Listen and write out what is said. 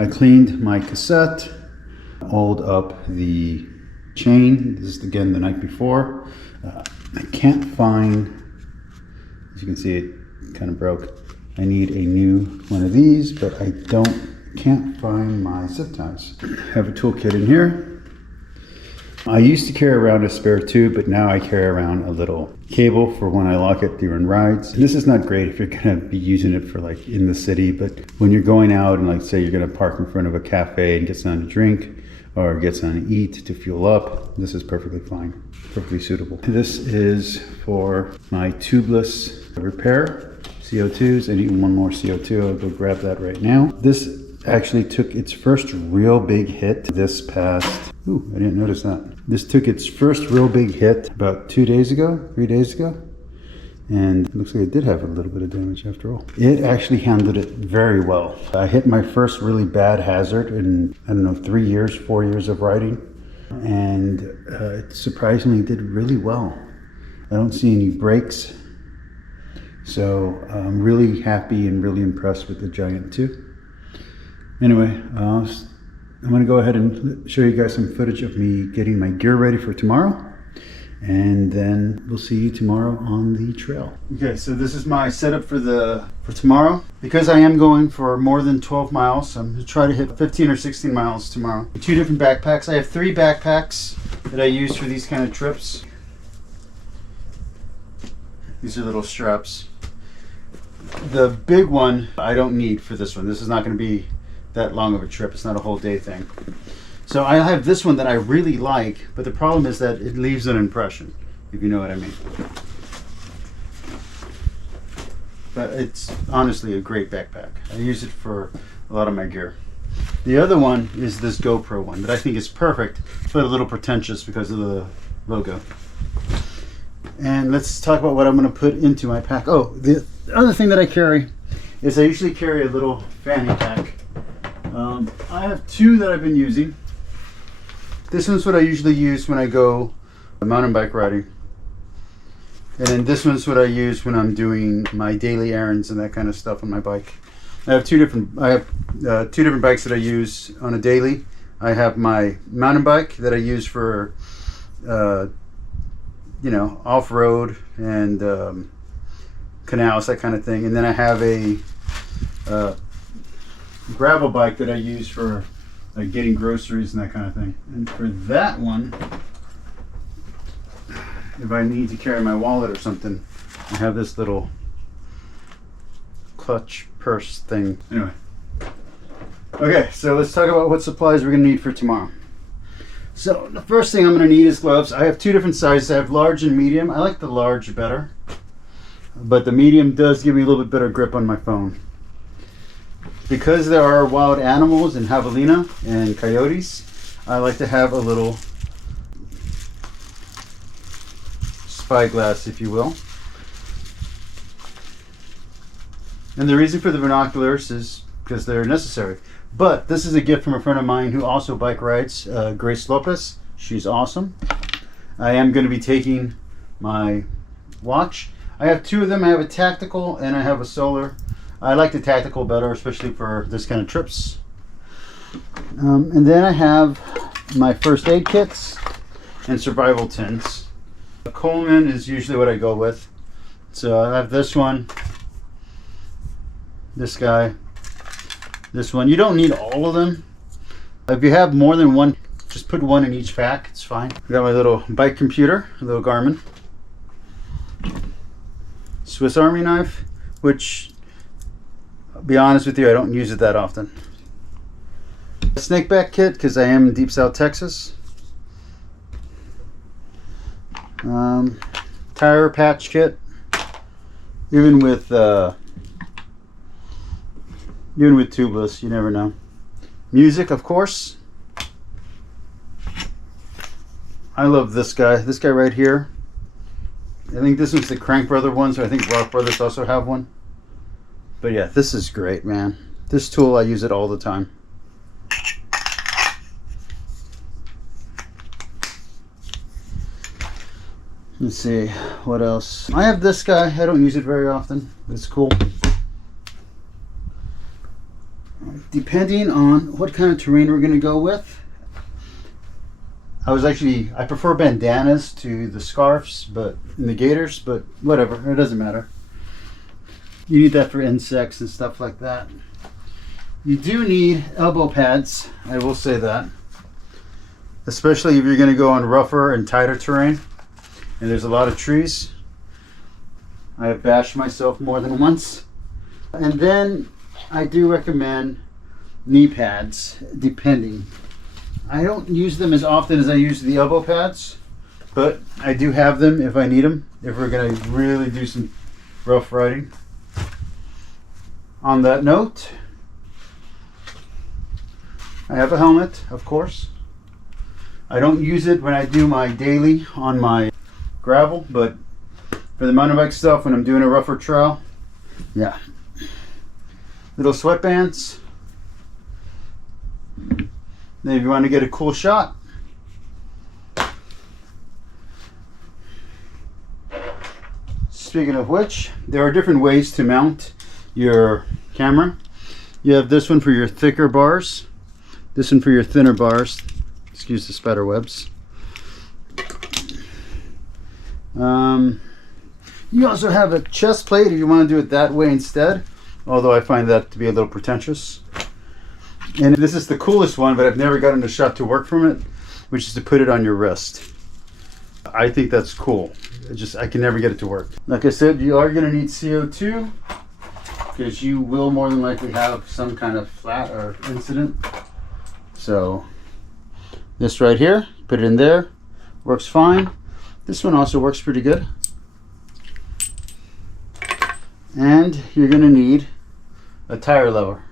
I cleaned my cassette, oiled up the chain. This is again the night before. I can't find, as you can see, it kind of broke. I need a new one of these, but I can't find my zip ties. I have a toolkit in here. I used to carry around a spare tube, but now I carry around a little cable for when I lock it during rides. This is not great if you're gonna be using it for like in the city, but when you're going out and like say you're gonna park in front of a cafe and get something to drink or get something to eat to fuel up, this is perfectly fine, perfectly suitable. This is for my tubeless repair CO2s. I need one more CO2. I'll go grab that right now. This actually took its first real big hit this past, I didn't notice that. This took its first real big hit about 3 days ago, and it looks like it did have a little bit of damage after all. It actually handled it very well. I hit my first really bad hazard in, I don't know, 4 years of riding, and it surprisingly did really well. I don't see any breaks, so I'm really happy and really impressed with the Giant 2. Anyway, I'm going to go ahead and show you guys some footage of me getting my gear ready for tomorrow, and then we'll see you tomorrow on the trail. Okay, so this is my setup for tomorrow. Because I am going for more than 12 miles, I'm going to try to hit 15 or 16 miles tomorrow. 2 different backpacks. I have 3 backpacks that I use for these kind of trips. These are little straps. The big one I don't need for this one. This is not going to be that long of a trip. It's not a whole day thing. So I have this one that I really like, but the problem is that it leaves an impression, if you know what I mean. But it's honestly a great backpack. I use it for a lot of my gear. The other one is this GoPro one that I think is perfect, but a little pretentious because of the logo. And let's talk about what I'm going to put into my pack. Oh, the other thing that I carry is I usually carry a little fanny pack. I have 2 that I've been using. This one's what I usually use when I go mountain bike riding. And then this one's what I use when I'm doing my daily errands and that kind of stuff on my bike. I have two different bikes that I use on a daily. I have my mountain bike that I use for off-road and canals, that kind of thing. And then I have a gravel bike that I use for like getting groceries and that kind of thing. And for that one, if I need to carry my wallet or something, I have this little clutch purse thing. Anyway. Okay, so let's talk about what supplies we're gonna need for tomorrow. So the first thing I'm gonna need is gloves. I have 2 different sizes. I have large and medium. I like the large better, but the medium does give me a little bit better grip on my phone. Because there are wild animals in javelina and coyotes, I like to have a little spyglass, if you will. And the reason for the binoculars is because they're necessary. But this is a gift from a friend of mine who also bike rides, Grace Lopez. She's awesome. I am going to be taking my watch. I have 2 of them. I have a tactical and I have a solar. I like the tactical better, especially for this kind of trips. And then I have my first aid kits and survival tins. Coleman is usually what I go with. So I have this one, this guy, this one. You don't need all of them. If you have more than one, just put one in each pack. It's fine. I got my little bike computer, a little Garmin. Swiss Army knife, which, I'll be honest with you, I don't use it that often. A snakeback kit, because I am in Deep South Texas. Tire patch kit. Even with tubeless, you never know. Music, of course. I love this guy. This guy right here. I think this one's the Crank Brother one, so I think Rock Brothers also have one. But yeah, this is great, man. This tool, I use it all the time. Let's see, what else? I have this guy. I don't use it very often, but it's cool. depending on what kind of terrain we're going to go with. I prefer bandanas to the scarves, but and the gaiters, but whatever, it doesn't matter. You need that for insects and stuff like that. You do need elbow pads, I will say that. Especially if you're going to go on rougher and tighter terrain and there's a lot of trees. I have bashed myself more than once. And then I do recommend knee pads, depending. I don't use them as often as I use the elbow pads, but I do have them if I need them, if we're going to really do some rough riding. On that note, I have a helmet, of course. I don't use it when I do my daily on my gravel, but for the mountain bike stuff, when I'm doing a rougher trail, yeah. Little sweatbands. Then if you want to get a cool shot, speaking of which, there are different ways to mount your camera. You have this one for your thicker bars, this one for your thinner bars. Excuse the spider webs. You also have a chest plate if you want to do it that way instead, although I find that to be a little pretentious. And this is the coolest one, but I've never gotten a shot to work from it, which is to put it on your wrist. I think that's cool. I can never get it to work. Like I said, you are going to need CO2 because you will more than likely have some kind of flat or incident. So this right here, put it in there, works fine. This one also works pretty good. And you're going to need a tire lever.